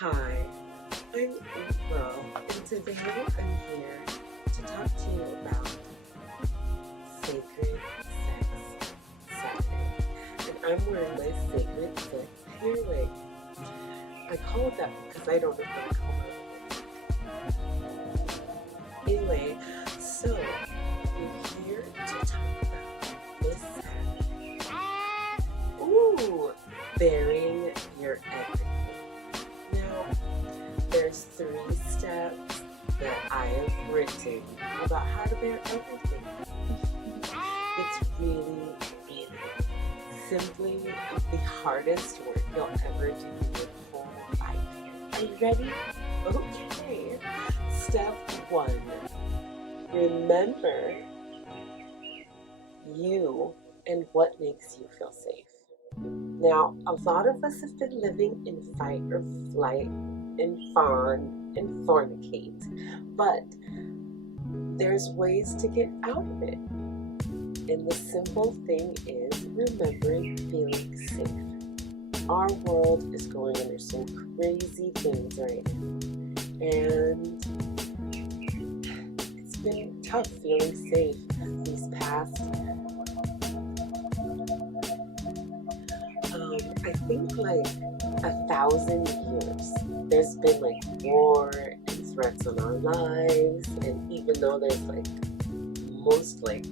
Hi, well, and today I'm here to talk to you about Sacred Sex Saturday. And I'm wearing my Sacred Sex hair wig. I call it that because I don't know how to call it. Anyway, so we're here to talk about this Saturday. Ooh, bearing your everything. Now, there's 3 steps that I have written about how to bear everything. It's really, really simply the hardest work you'll ever do in your whole life. Are you ready? Okay. Step 1. Remember you and what makes you feel safe. Now, a lot of us have been living in fight or flight and fawn and fornicate, but there's ways to get out of it. And the simple thing is remembering feeling safe. Our world is going under some crazy things right now, and it's been tough feeling safe these past I think like 1,000 years. There's been like war and threats on our lives, and even though there's like almost like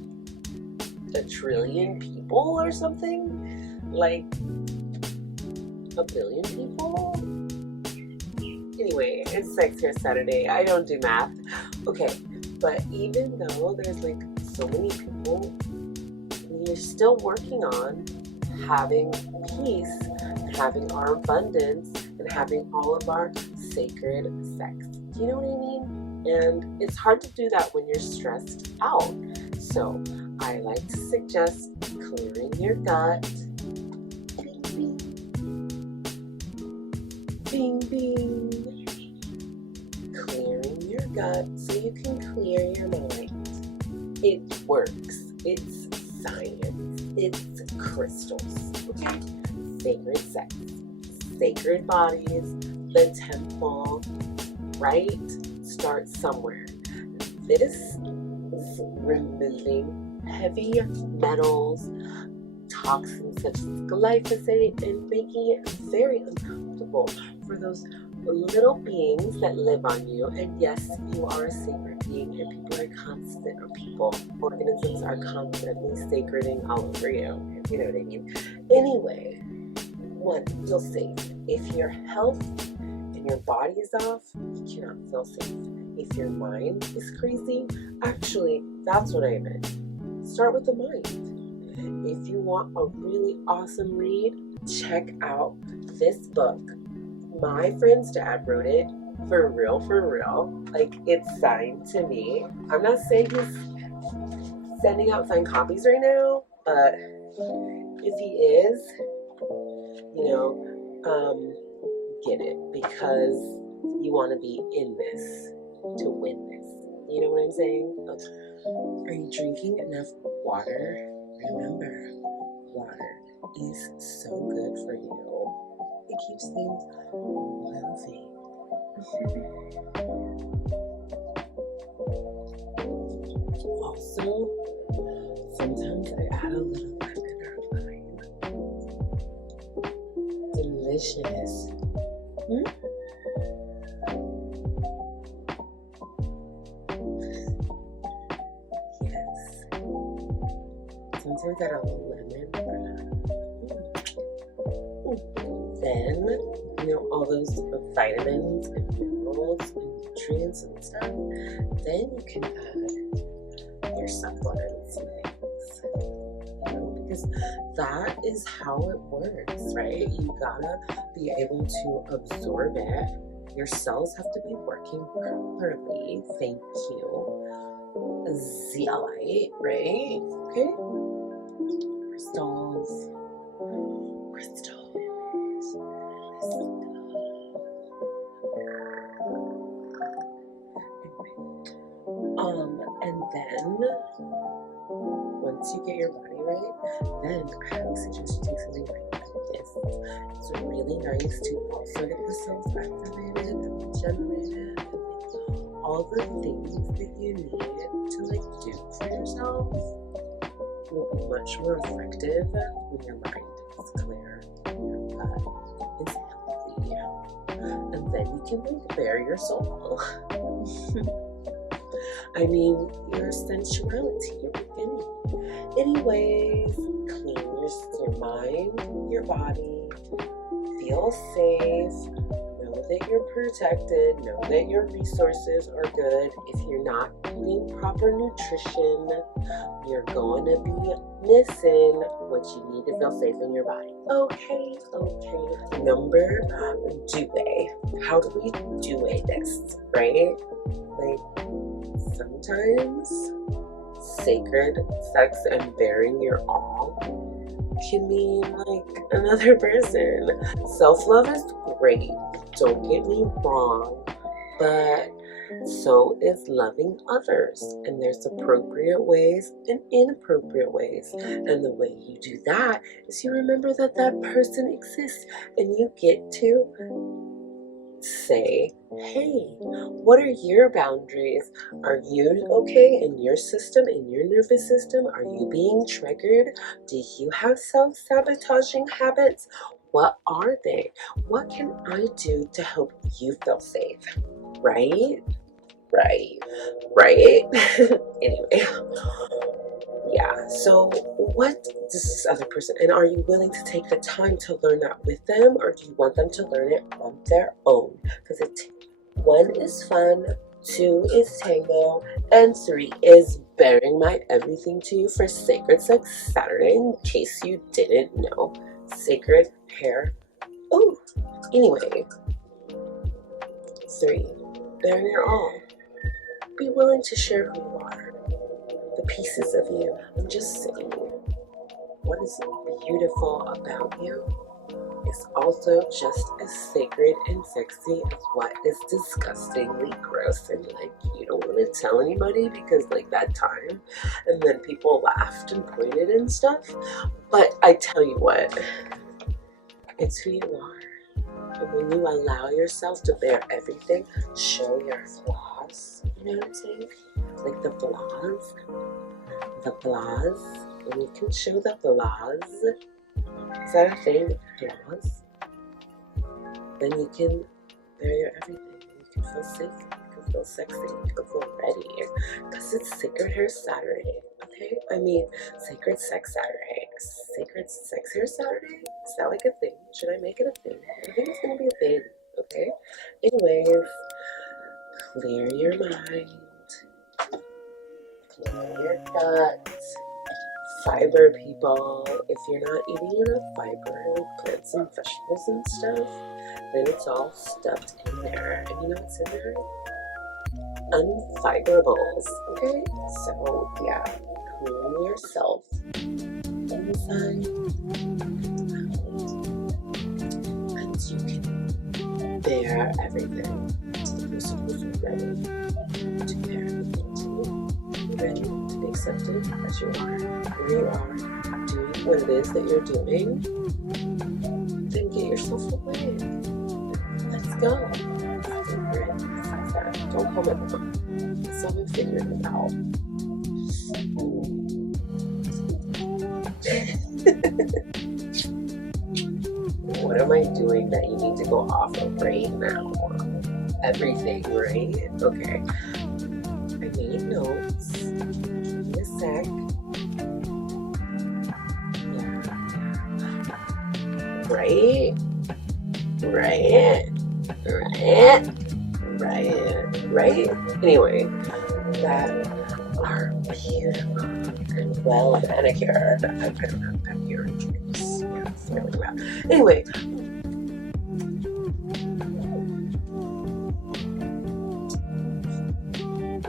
1 trillion people or something, like 1 billion people. Anyway, it's Sex Hair Saturday. I don't do math. Okay, but even though there's like so many people, we're still working on having peace, and having our abundance, and having all of our sacred sex. Do you know what I mean? And it's hard to do that when you're stressed out. So I like to suggest clearing your gut. Bing, bing. Bing, bing. Clearing your gut so you can clear your mind. It works. It's science. It's crystals. Okay? Sacred sex. Sacred bodies. The temple. Right? Start somewhere. This is removing heavy metals, toxins such as glyphosate, and making it very uncomfortable for those little beings that live on you. And yes, you are a sacred being, and people are constant, or people, organisms are constantly sacreding all over you. You know what I mean? Anyway, 1, feel safe. If your health and your body is off, you cannot feel safe. If your mind is crazy, actually, that's what I meant. Start with the mind. If you want a really awesome read, check out this book. My friend's dad wrote it, for real, like it's signed to me. I'm not saying he's sending out signed copies right now, but if he is, get it, because you want to be in this to win this. You know what I'm saying? Okay. Are you drinking enough water? Remember, water is so good for you. It keeps things moving. Also, sometimes I add a little lemon or lime. Delicious. Yes. Sometimes I add a little lemon or lime. Then, all those vitamins and minerals and nutrients and stuff, then you can add your supplements and things, because that is how it works, right? You gotta be able to absorb it. Your cells have to be working properly. Thank you, zeolite, right? Okay? Crystals. And then once you get your body right, then I highly suggest you take something like this. It's really nice to also get the self-activated and regenerated, and all the things that you need to do for yourself will be much more effective when your mind is clear, your gut is healthy, and then you can bare your soul. I mean, your sensuality, your beginning. Anyways, clean your mind, your body, feel safe, know that you're protected, know that your resources are good. If you're not eating proper nutrition, you're going to be missing what you need to feel safe in your body. Okay. Number, duet. How do we duet this, right? Like, sometimes sacred sex and bearing your all can mean like another person. Self-love is great, don't get me wrong, but so is loving others, and there's appropriate ways and inappropriate ways, and the way you do that is you remember that that person exists, and you get to say, hey, what are your boundaries? Are you okay in your system, in your nervous system? Are you being triggered? Do you have self-sabotaging habits? What are they? What can I do to help you feel safe? Right? Anyway, yeah, so what does this other person, and are you willing to take the time to learn that with them, or do you want them to learn it on their own? Because 1 is fun, 2 is tango, and 3 is bearing my everything to you for Sacred Sex Saturday, in case you didn't know. Sacred hair. Oh, anyway. 3, bearing your all. Be willing to share who you are. The pieces of you. I'm just saying, what is beautiful about you is also just as sacred and sexy as what is disgustingly gross, and like you don't want to tell anybody because like that time, and then people laughed and pointed and stuff. But I tell you what, it's who you are. And when you allow yourself to bear everything, show your flaws, you know what I'm saying? Like the flaws, when you can show the flaws, is that a thing? Flaws? Then you can bear your everything, you can feel safe, you can feel sexy, you can feel ready, because it's Sacred Hair Saturday, okay? I mean, Sacred Sex Saturday. Sacred Sex Hair Saturday? Is that like a thing? Should I make it a thing? I think it's gonna be a thing, okay? Anyways, clear your mind, clear your gut, fiber, people. If you're not eating enough fiber, like plants and vegetables and stuff, then it's all stuffed in there. And you know what's in there? Unfiberables, okay? So, yeah, clean yourself inside, and you can bear everything. You're supposed to be ready to bear everything too. Ready to be accepted as you are, where you are, doing what it is that you're doing. Then get yourself away. Let's go. Don't call my mom. So I'm figuring it out. What am I doing that you need to go off of right now? Everything, right? Okay. I made notes. Give me a sec. Yeah. Right? Anyway, that are beautiful and well manicured. I don't have pedicure and juice. Yeah, it's really bad. Anyway,